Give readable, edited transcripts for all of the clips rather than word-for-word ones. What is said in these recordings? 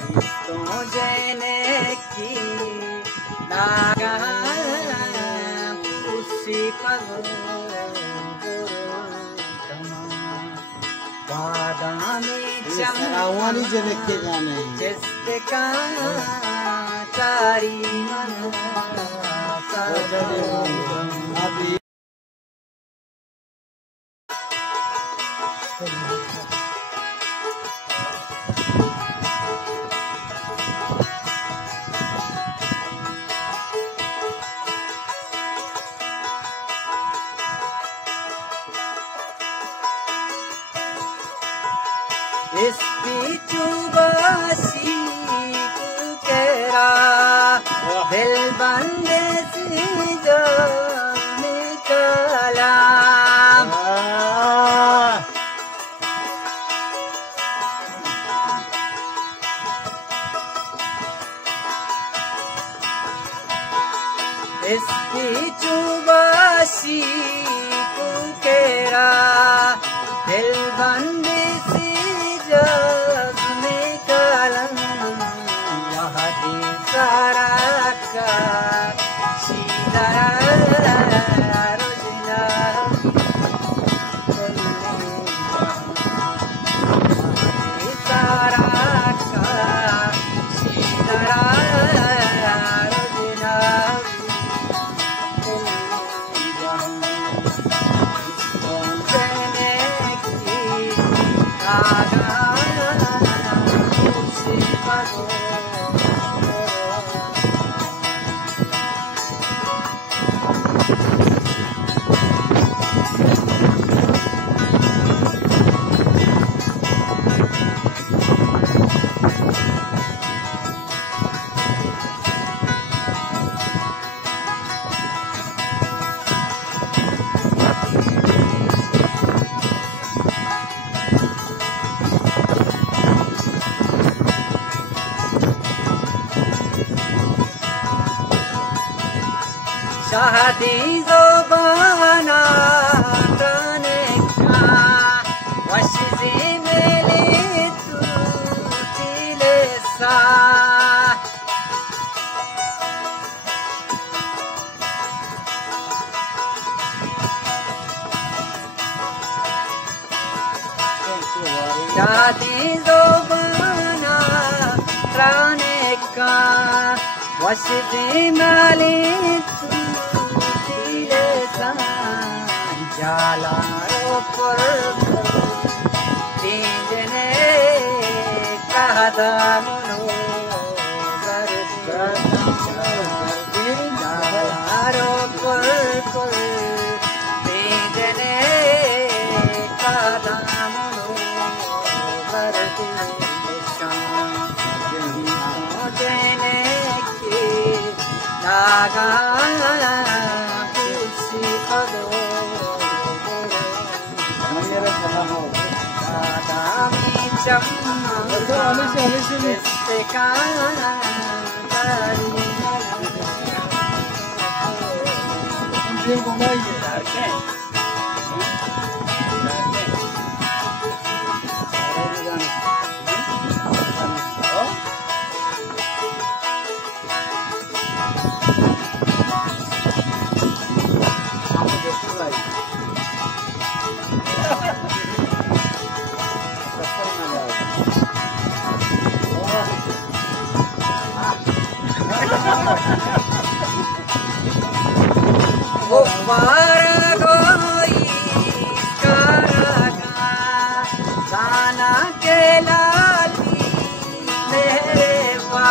तो जने की नागा पुसी पगो बादामी आवानी जने के गाने जिसके का तारी मन अभी चुबासी कुकेरा दिल बंदे सी जो निकला इसकी चुबासी कुकेरा दिल बंदे सी जग निकला सारा का सीधा रोजना सारा का सीधा रोजना शादी जो बना जाने का वशी मेले तू दिले सा शादी जो बना जाने का वशी मेले जाला पर तीजने कहता मनो जाला पर तीजने कहता मनो जने के नागा खुशी पगो दाना के लाली मेवा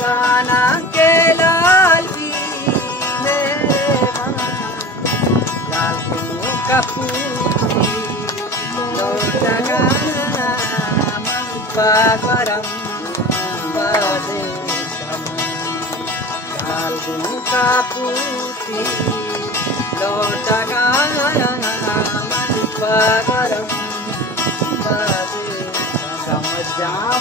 दाना के लाली मेवा लाल कपूरी लोटगा मंगरम बदे लाल कपूरी लोटगा मंगरम बदे समझ जहाँ